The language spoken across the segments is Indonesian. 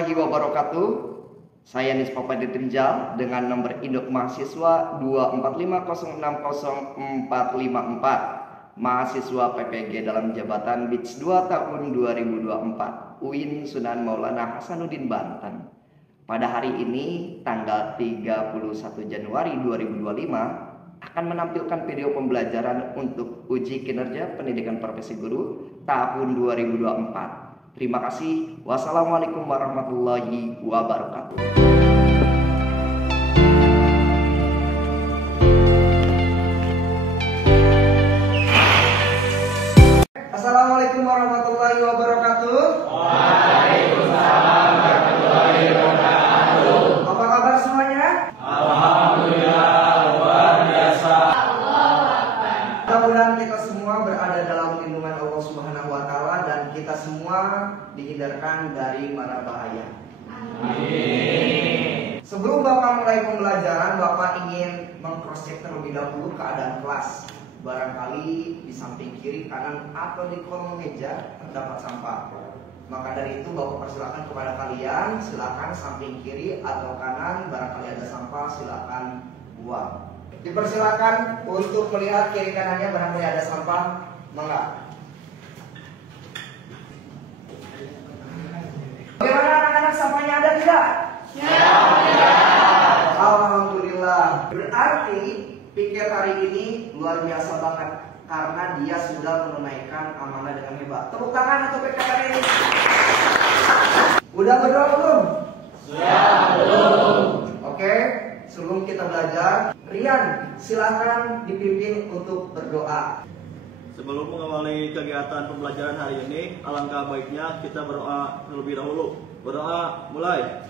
warahmatullahi wabarakatuh. Saya Nispa Padit Rinjal dengan nomor induk mahasiswa 245060454, mahasiswa PPG dalam jabatan BITS 2 tahun 2024, UIN Sunan Maulana Hasanuddin Banten. Pada hari ini tanggal 31 Januari 2025 akan menampilkan video pembelajaran untuk uji kinerja pendidikan profesi guru tahun 2024. Terima kasih. Wassalamualaikum warahmatullahi wabarakatuh. Assalamualaikum warahmatullahi wabarakatuh. Waalaikumsalam warahmatullahi wabarakatuh. Apa kabar semuanya? Alhamdulillah luar biasa. Mudah-mudahan kita semua berada dalam lindungan Allah Subhanahu wa taala dan kita semua dihindarkan dari mara bahaya. Amin. Sebelum Bapak mulai pembelajaran, Bapak ingin meng-cross-check terlebih dahulu keadaan kelas. Barangkali di samping kiri, kanan, atau di kolong meja terdapat sampah. Maka dari itu Bapak persilakan kepada kalian, silakan samping kiri atau kanan, barangkali ada sampah, silakan buang. Dipersilakan untuk melihat kiri kanannya, barangkali ada sampah, mangga. Bagaimana anak-anak, sampahnya ada tidak? Ya. Alhamdulillah. Berarti pikir hari ini luar biasa banget karena dia sudah menunaikan amanah dengan hebat. Tepuk tangan untuk PK hari ini. Udah berdoa belum? Sudah belum. Oke, sebelum kita belajar, Rian silahkan dipimpin untuk berdoa. Sebelum mengawali kegiatan pembelajaran hari ini, alangkah baiknya kita berdoa terlebih dahulu. Berdoa mulai.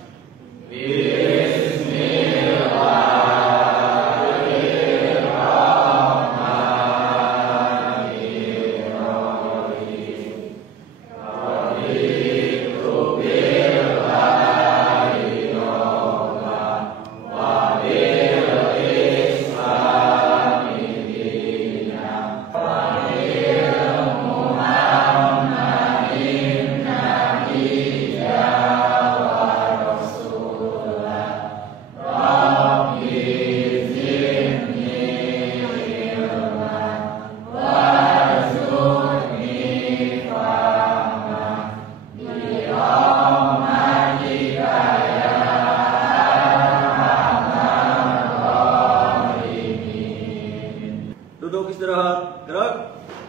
Duduk istirahat. Gerak.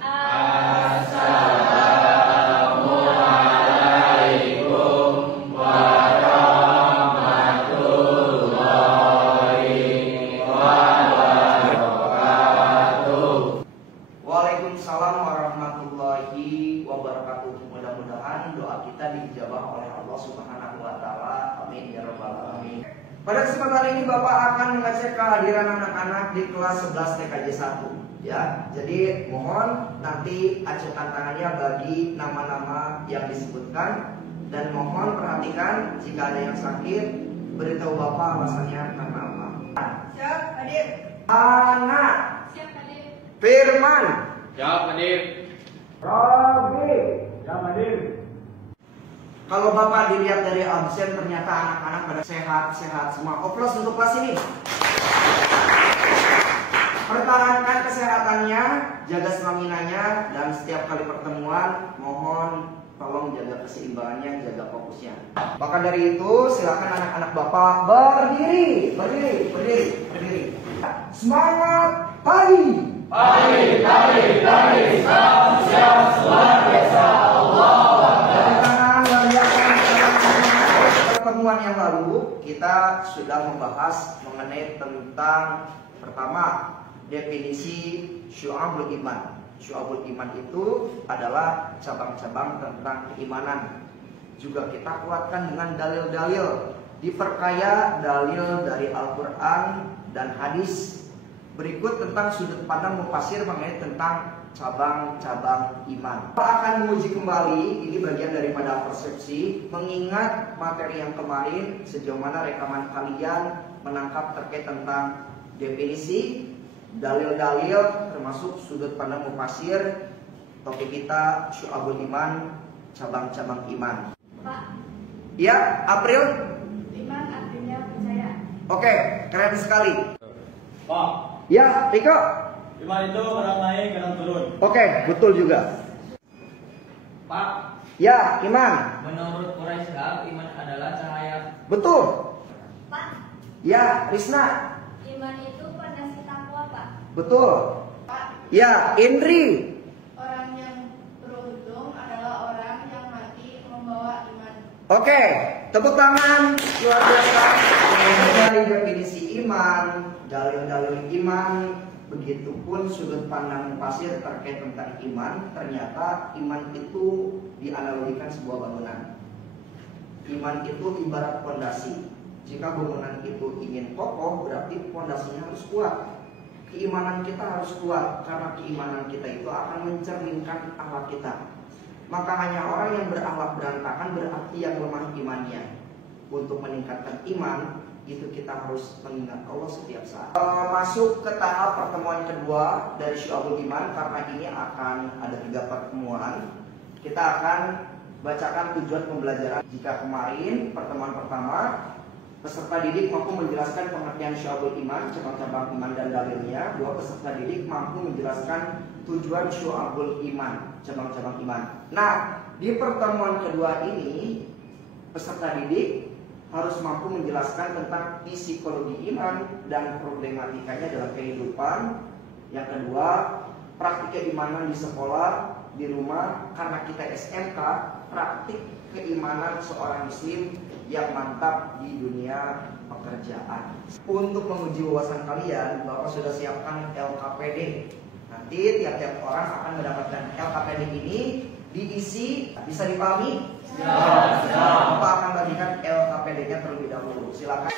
Assalamualaikum warahmatullahi wabarakatuh. Waalaikumsalam warahmatullahi wabarakatuh. Mudah-mudahan doa kita dijawab oleh Allah Subhanahu wa taala. Amin ya rabbal alamin. Pada kesempatan ini Bapak akan mengecek kehadiran anak-anak di kelas 11 TKJ 1 ya. Jadi mohon nanti acukan tangannya bagi nama-nama yang disebutkan dan mohon perhatikan jika ada yang sakit beritahu Bapak alasannya karena apa. Siap, hadir. Ana, Siap, hadir. Firman, Siap hadir. Robi. Siap hadir. Kalau Bapak dilihat dari absen ternyata anak-anak pada sehat-sehat semua. Oplos untuk kelas ini. Pertahankan kesehatannya, jaga staminanya, dan setiap kali pertemuan mohon tolong jaga keseimbangannya, jaga fokusnya. Maka dari itu silakan anak-anak Bapak berdiri. Semangat pagi. Pagi, siap, luar biasa. Pertemuan yang lalu kita sudah membahas mengenai tentang pertama definisi syu'abul iman. Syu'abul iman itu adalah cabang-cabang tentang keimanan. Juga kita kuatkan dengan dalil-dalil, diperkaya dalil dari Al-Quran dan hadis. Berikut tentang sudut pandang mufasir mengenai tentang cabang-cabang iman. Kita akan menguji kembali, ini bagian daripada persepsi, mengingat materi yang kemarin, sejauh mana rekaman kalian menangkap terkait tentang definisi, dalil-dalil, termasuk sudut pandang mufasir. Topik kita syu'abul iman, cabang-cabang iman. Pak, Ya, April. Iman artinya percaya. Oke, keren sekali. Pak, Ya, Riko. iman itu kadang naik, kadang turun. Oke, betul juga. Pak, Ya, Iman. menurut Quraisy iman adalah cahaya. Betul. Pak, Ya, Risna. iman itu pondasi takwa, Pak. Betul. Pak, Ya, Indri. orang yang beruntung adalah orang yang mati membawa iman. Oke, tepuk tangan luar biasa. Dari definisi iman, dalil-dalil iman, begitupun sudut pandang Pasir terkait tentang iman, ternyata iman itu dianalogikan sebuah bangunan. Iman itu ibarat fondasi. Jika bangunan itu ingin kokoh, berarti fondasinya harus kuat. Keimanan kita harus kuat, karena keimanan kita itu akan mencerminkan akhlak kita. Maka hanya orang yang berakhlak berantakan berarti yang lemah imannya. Untuk meningkatkan iman, itu kita harus mengingat Allah setiap saat. Masuk ke tahap pertemuan kedua dari Syu'abul Iman, karena ini akan ada 3 pertemuan. Kita akan bacakan tujuan pembelajaran. Jika kemarin pertemuan pertama, peserta didik mampu menjelaskan pengertian Syu'abul Iman, cabang-cabang iman dan dalilnya. 2, peserta didik mampu menjelaskan tujuan Syu'abul Iman, cabang-cabang iman. Nah, di pertemuan kedua ini, peserta didik harus mampu menjelaskan tentang psikologi iman dan problematikanya dalam kehidupan. Yang kedua, praktik keimanan di sekolah, di rumah, karena kita SMK, praktik keimanan seorang muslim yang mantap di dunia pekerjaan. Untuk menguji wawasan kalian, Bapak sudah siapkan LKPD. Nanti tiap-tiap orang akan mendapatkan LKPD ini diisi, bisa dipahami? Bapak akan bagikan LKPD-nya terlebih dahulu. Silakan.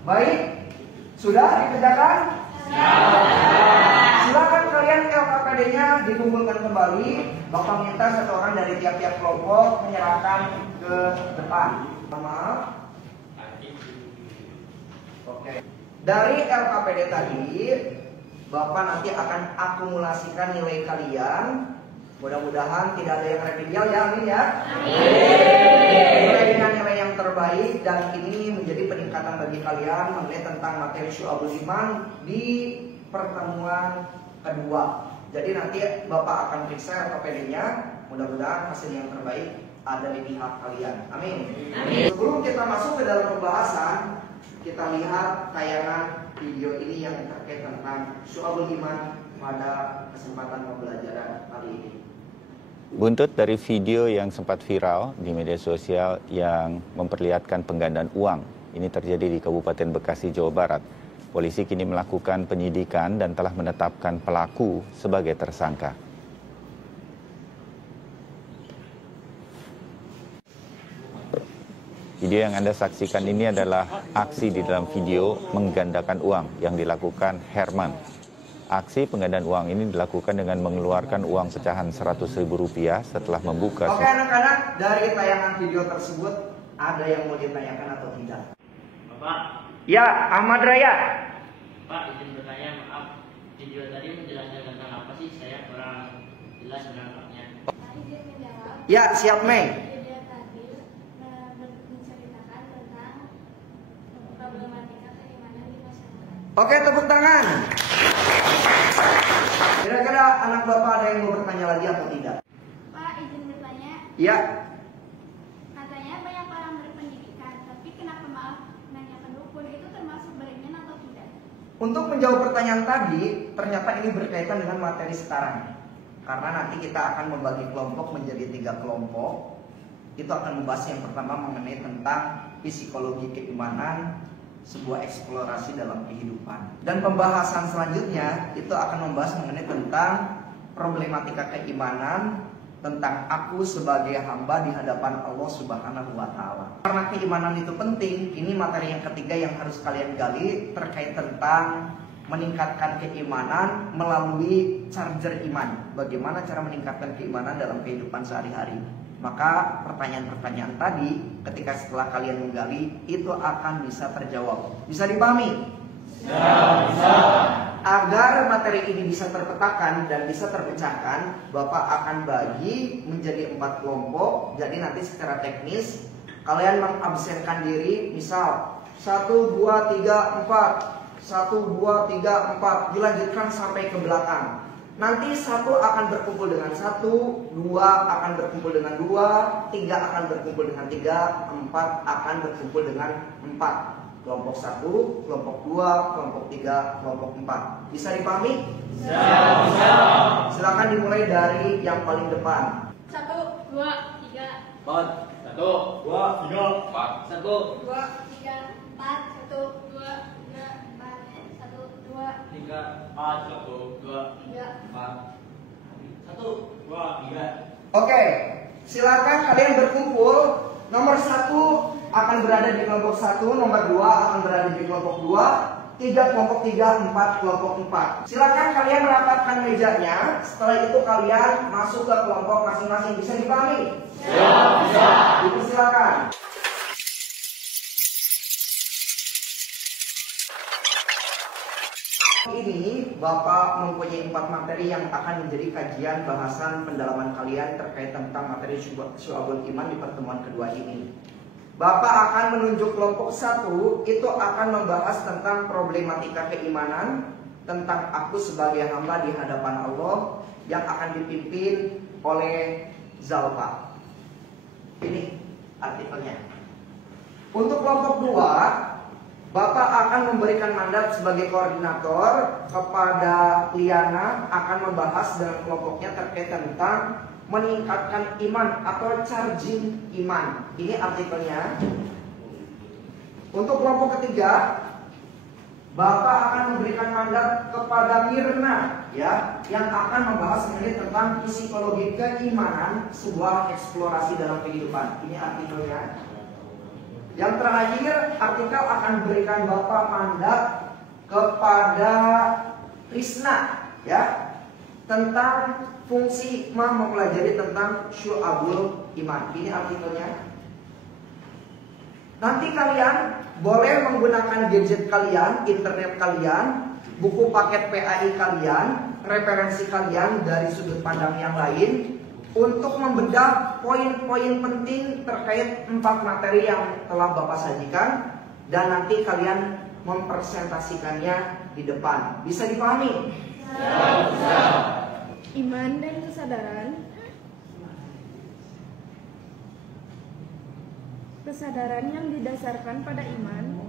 Baik, sudah dikerjakan? Silakan kalian LKPD-nya dikumpulkan kembali. Bapak minta satu orang dari tiap-tiap kelompok menyerahkan ke depan. Maaf. Oke. Dari LKPD tadi, Bapak nanti akan akumulasikan nilai kalian. Mudah-mudahan tidak ada yang remedial ya, amin ya. Nilai dengan nilai yang terbaik, dan ini menjadi peningkatan bagi kalian mengenai tentang materi Syu'abul Iman di pertemuan kedua. Jadi nanti Bapak akan periksa LKPD-nya. Mudah-mudahan hasil yang terbaik ada di pihak kalian. Amin. Sebelum kita masuk ke dalam pembahasan, kita lihat tayangan video ini yang terkait tentang Syu'abul Iman pada kesempatan pembelajaran kali ini. Buntut dari video yang sempat viral di media sosial yang memperlihatkan penggandaan uang. Ini terjadi di Kabupaten Bekasi, Jawa Barat. Polisi kini melakukan penyidikan dan telah menetapkan pelaku sebagai tersangka. Video yang Anda saksikan ini adalah aksi di dalam video menggandakan uang yang dilakukan Herman. Aksi penggandaan uang ini dilakukan dengan mengeluarkan uang pecahan Rp100.000 setelah membuka. Oke anak-anak, dari tayangan video tersebut ada yang mau ditanyakan atau tidak? Bapak, Ya, Ahmad Raya. Pak izin bertanya, maaf, video tadi menjelaskan tentang apa sih? Saya kurang jelas menangkapnya. Izin menjawab. Ya, siap Mei. Video tadi menceritakan tentang problematika keimanan di masyarakat. Oke, tepuk tangan. Kira-kira anak Bapak ada yang mau bertanya lagi atau tidak? Pak, izin bertanya. Ya, Katanya banyak orang berpendidikan, tapi kenapa maaf menanyakan dukun, itu termasuk beriman atau tidak? untuk menjawab pertanyaan tadi, ternyata ini berkaitan dengan materi sekarang. Karena nanti kita akan membagi kelompok menjadi 3 kelompok. Itu akan membahas yang pertama mengenai tentang psikologi keimanan, sebuah eksplorasi dalam kehidupan. Dan pembahasan selanjutnya itu akan membahas mengenai tentang problematika keimanan, tentang aku sebagai hamba di hadapan Allah Subhanahu wa Ta'ala. Karena keimanan itu penting, ini materi yang ketiga yang harus kalian gali terkait tentang meningkatkan keimanan melalui charger iman. Bagaimana cara meningkatkan keimanan dalam kehidupan sehari-hari? Maka pertanyaan-pertanyaan tadi ketika setelah kalian menggali itu akan bisa terjawab. Bisa dipahami? Ya, bisa. Agar materi ini bisa terpetakan dan bisa terpecahkan, Bapak akan bagi menjadi 4 kelompok. Jadi nanti secara teknis kalian mengabsenkan diri, misal 1, 2, 3, 4 1, 2, 3, 4 dilanjutkan sampai ke belakang. Nanti 1 akan berkumpul dengan 1, 2 akan berkumpul dengan 2, 3 akan berkumpul dengan 3, 4 akan berkumpul dengan 4. Kelompok 1, kelompok 2, kelompok 3, kelompok 4. Bisa dipahami? Bisa. Silakan dimulai dari yang paling depan. 1, 2, 3, 4, 1, 2, 3, 4, 1, 2, 3, 4, 1, 2, 3, 4, 1, 2, 3, 4, 1, 2, 3. 4, 1, 2, 3. Oke, silakan kalian berkumpul. Nomor 1 akan berada di kelompok 1, nomor 2 akan berada di kelompok 2, 3 kelompok 3, 4 kelompok 4. Silakan kalian rapatkan mejanya. Setelah itu kalian masuk ke kelompok masing-masing. Bisa dipahami? Ya, bisa. Dipersilakan. Ini Bapak mempunyai 4 materi yang akan menjadi kajian bahasan pendalaman kalian terkait tentang materi Syu'abul Iman di pertemuan kedua ini. Bapak akan menunjuk kelompok 1, itu akan membahas tentang problematika keimanan, tentang aku sebagai hamba di hadapan Allah yang akan dipimpin oleh Zalfa. Ini artikelnya. Untuk kelompok 2, Bapak akan memberikan mandat sebagai koordinator kepada Liana, akan membahas dengan kelompoknya terkait tentang meningkatkan iman atau charging iman. Ini artikelnya. Untuk kelompok ketiga, Bapak akan memberikan mandat kepada Mirna, ya, yang akan membahas mengenai tentang psikologi keimanan, sebuah eksplorasi dalam kehidupan. Ini artikelnya. Yang terakhir, artikel akan berikan Bapak mandat kepada Krisna, ya, tentang fungsi hikmah mempelajari tentang Syu'abul Iman. Ini artikelnya. Nanti kalian boleh menggunakan gadget kalian, internet kalian, buku paket PAI kalian, referensi kalian dari sudut pandang yang lain untuk membedah poin-poin penting terkait 4 materi yang telah Bapak sajikan, dan nanti kalian mempresentasikannya di depan. Bisa dipahami? Ya, bisa. Iman dan kesadaran yang didasarkan pada iman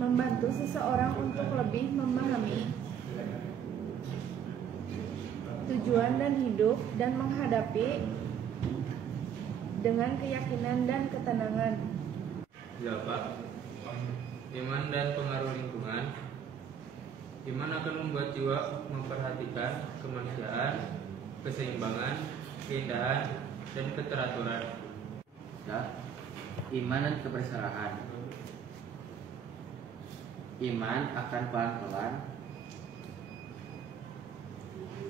membantu seseorang untuk lebih memahami tujuan dan hidup dan menghadapi dengan keyakinan dan ketenangan. Ya Pak, iman dan pengaruh lingkungan. Iman akan membuat jiwa memperhatikan kemanusiaan, keseimbangan, keindahan, dan keteraturan. Ya, iman dan keberserahan. Iman akan pelan-pelan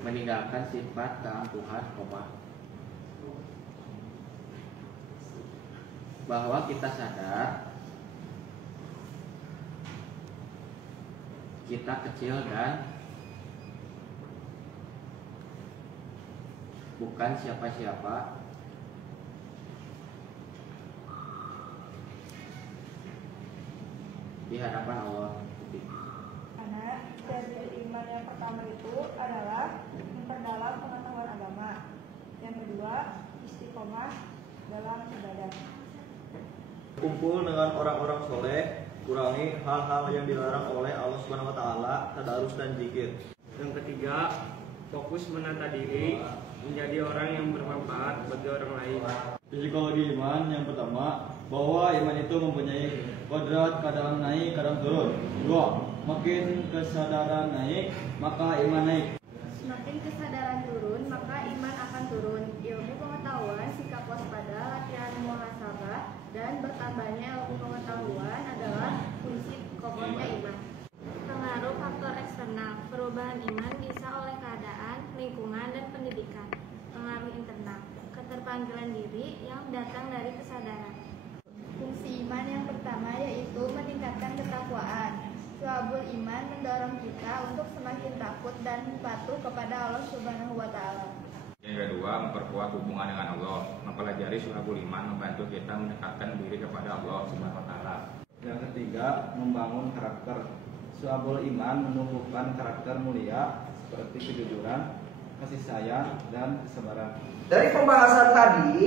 meninggalkan sifat keangkuhan, bahwa kita sadar kita kecil dan bukan siapa-siapa, di hadapan Allah. Karena dari iman yang pertama itu adalah memperdalam pengetahuan agama. Yang kedua, istiqomah dalam ibadah. Kumpul dengan orang-orang soleh, kurangi hal-hal yang dilarang oleh Allah Subhanahu wa Ta'ala, tadarus dan zikir. Yang ketiga, fokus menata diri menjadi orang yang bermanfaat bagi orang lain. Psikologi iman yang pertama, bahwa iman itu mempunyai kodrat kadang naik kadang turun. 2. Makin kesadaran naik, maka iman naik. Semakin kesadaran turun, maka iman akan turun. Ilmu pengetahuan, sikap waspada, latihan muhasabah, dan bertambahnya ilmu pengetahuan adalah kunci kokohnya iman. Pengaruh faktor eksternal. Perubahan iman bisa oleh keadaan, lingkungan, dan pendidikan. Pengaruh internal. Keterpanggilan diri yang datang dari kesadaran. Fungsi iman yang pertama yaitu meningkatkan ketakwaan. Syu'abul iman mendorong kita untuk semakin takut dan patuh kepada Allah Subhanahu wa Ta'ala. Yang kedua, memperkuat hubungan dengan Allah. Mempelajari Syu'abul iman membantu kita mendekatkan diri kepada Allah Subhanahu wa Ta'ala. Yang ketiga, membangun karakter. Syu'abul iman menumbuhkan karakter mulia seperti kejujuran, kasih sayang, dan kesabaran. Dari pembahasan tadi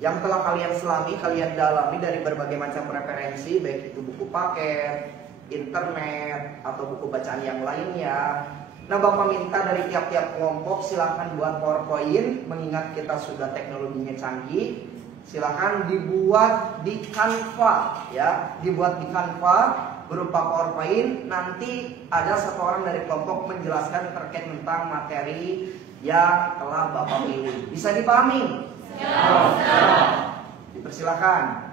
yang telah kalian selami, kalian dalami dari berbagai macam referensi, baik itu buku paket, internet, atau buku bacaan yang lainnya. Nah, Bapak minta dari tiap-tiap kelompok silahkan buat PowerPoint, mengingat kita sudah teknologinya canggih. Silahkan dibuat di Canva, ya, dibuat di Canva berupa PowerPoint. Nanti ada satu orang dari kelompok menjelaskan terkait tentang materi yang telah Bapak pilih. Bisa dipahami? Ya. Dipersilakan.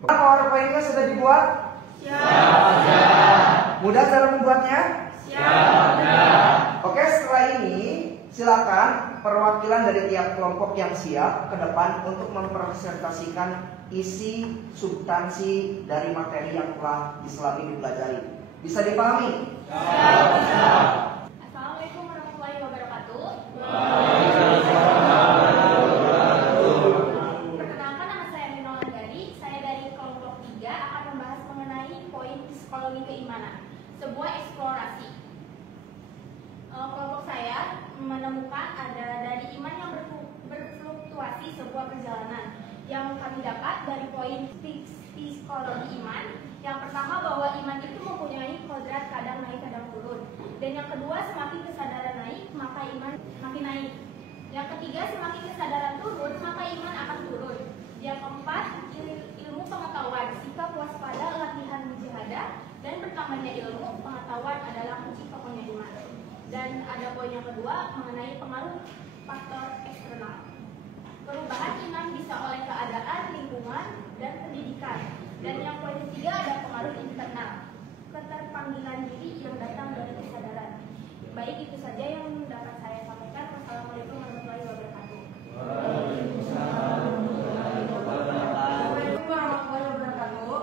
PowerPoint-nya sudah dibuat? Siap. Mudah cara membuatnya? Siap. Oke, setelah ini silakan perwakilan dari tiap kelompok yang siap ke depan untuk mempresentasikan isi substansi dari materi yang telah diselami dipelajari. Bisa dipahami? Siap. Assalamualaikum warahmatullahi wabarakatuh. Perkenalkan, nama saya Nino Langgari. Saya dari kelompok 3 akan membahas mengenai poin psikologi keimanan, sebuah eksplorasi. Kelompok saya menemukan ada dari iman yang berfluktuasi sebuah perjalanan. Yang kami dapat dari poin psikologi iman, yang pertama bahwa iman itu mempunyai kodrat kadang naik kadang turun. Dan yang kedua, semakin kesadaran naik maka iman makin naik. Yang ketiga, semakin kesadaran turun maka iman akan turun. Yang keempat, ilmu pengetahuan, sikap waspada, latihan mujahadah, dan bertambahnya ilmu pengetahuan adalah kunci pokoknya iman. Dan ada poin yang kedua mengenai pengaruh faktor eksternal. Perubahan iman bisa oleh keadaan, lingkungan, dan pendidikan. Dan yang poin ketiga ada pengaruh internal, keterpanggilan diri yang datang dari kesadaran. Baik, itu saja yang dapat saya sampaikan. Wassalamualaikum warahmatullahi wabarakatuh. Waalaikumsalam warahmatullahi wabarakatuh.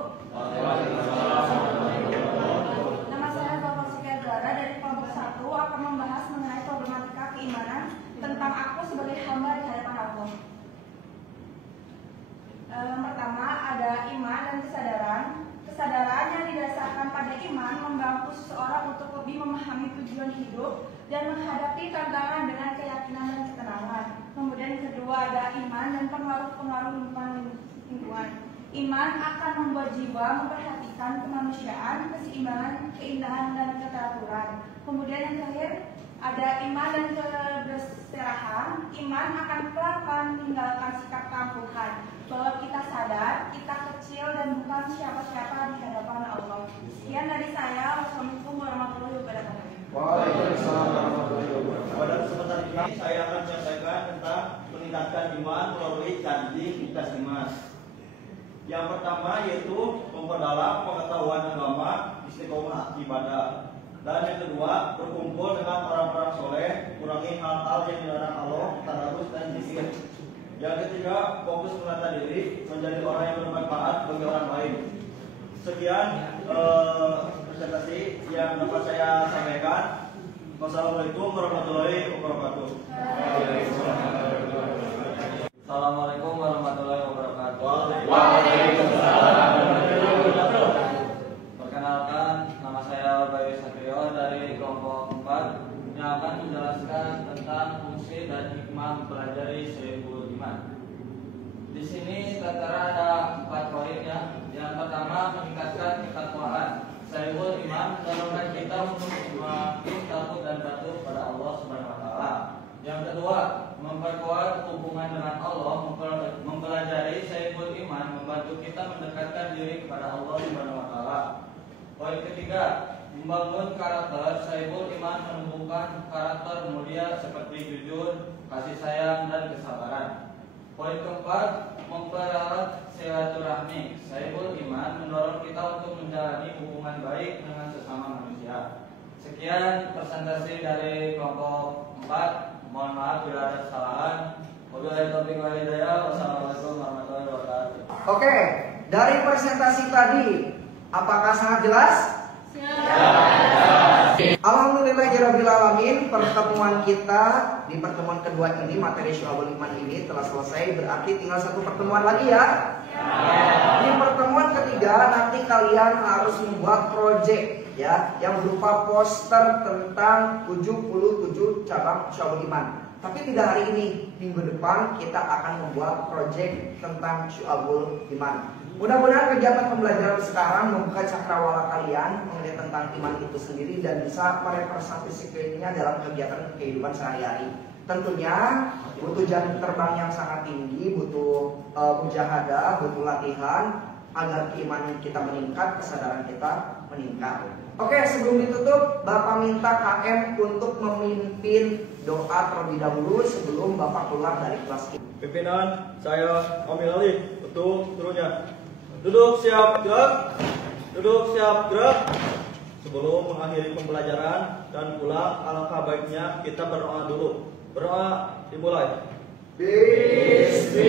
Nama saya Bapak Sukadara dari kelompok 1 akan membahas mengenai problematika keimanan tentang aku sebagai hamba di hadapan Allah. Yang pertama ada iman dan kesadaran. Kesadaran yang didasarkan pada iman membantu seseorang untuk lebih memahami tujuan hidup dan menghadapi tantangan dengan keyakinan dan ketenangan. Kemudian kedua ada iman dan pengaruh-pengaruh lingkungan. Iman akan membuat jiwa memperhatikan kemanusiaan, keseimbangan, keindahan, dan keteraturan. Kemudian yang terakhir ada iman dan keberserahan. Iman akan pelan-pelan meninggalkan sikap keangkuhan, bahwa kita sadar, kita kecil dan bukan siapa-siapa di hadapan Allah. Sekian dari saya. Wassalamualaikum warahmatullahi wabarakatuh. Waalaikumsalam warahmatullahi wabarakatuh. Pada kesempatan ini saya akan menyampaikan tentang meningkatkan iman melalui candi Mikas Dimas. Yang pertama yaitu memperdalam pengetahuan agama, istiqomah ibadah. Dan yang kedua, berkumpul dengan orang-orang soleh, kurangi hal-hal yang dilarang Allah, tadarus dan zikir. Yang ketiga, fokus menata diri, menjadi orang yang bermanfaat bagi orang lain. Sekian presentasi yang dapat saya sampaikan. Wassalamualaikum warahmatullahi wabarakatuh. Assalamualaikum warahmatullahi wabarakatuh. Waalaikumsalam. Perkenalkan, nama saya Bayu Satrio dari dari kelompok 4 yang akan menjelaskan tentang fungsi dan hikmah mempelajari Syaibul Iman. Di sini tertera ada 4 poin ya. Yang pertama, meningkatkan ketakwaan. Syaibul Iman mendorongkan kita untuk semakin takut dan patuh pada Allah Subhanahu wa taala. Yang kedua, memperkuat hubungan dengan Allah. Mempelajari Syaibul Iman membantu kita mendekatkan diri kepada Allah Subhanahu wa taala. Poin ketiga, membangun karakter. Syaibul Iman menumbuhkan karakter mulia seperti jujur, kasih sayang, dan kesabaran. Poin keempat, mempererat silaturahmi. Syaibul Iman mendorong kita untuk menjalani hubungan baik dengan sesama manusia. Sekian presentasi dari kelompok 4. Mohon maaf bila ada kesalahan. Wabillahi taufiq wal hidayah. Wassalamualaikum warahmatullahi wabarakatuh. Oke, dari presentasi tadi, apakah sangat jelas? Alhamdulillahirrahmanirrahim. Pertemuan kita di pertemuan kedua ini, materi Syu'abul Iman ini telah selesai. Berarti tinggal satu pertemuan lagi ya. Di pertemuan ketiga nanti kalian harus membuat proyek ya, yang berupa poster tentang 77 cabang Syu'abul Iman. Tapi tidak hari ini, minggu depan kita akan membuat proyek tentang Syu'abul Iman. Mudah-mudahan kegiatan pembelajaran sekarang membuka cakrawala kalian mengenai tentang iman itu sendiri dan bisa merepresentasikannya dalam kegiatan kehidupan sehari-hari. Tentunya butuh jam terbang yang sangat tinggi, butuh mujahadah, butuh latihan agar keimanan kita meningkat, kesadaran kita meningkat. Oke, sebelum ditutup, Bapak minta KM untuk memimpin doa terlebih dahulu sebelum Bapak keluar dari kelas ini. Pimpinan, saya Omil Ali untuk turunnya. Duduk siap gerak. Duduk siap gerak. Sebelum mengakhiri pembelajaran dan pulang, alangkah baiknya kita berdoa dulu. Berdoa dimulai. Bismillah.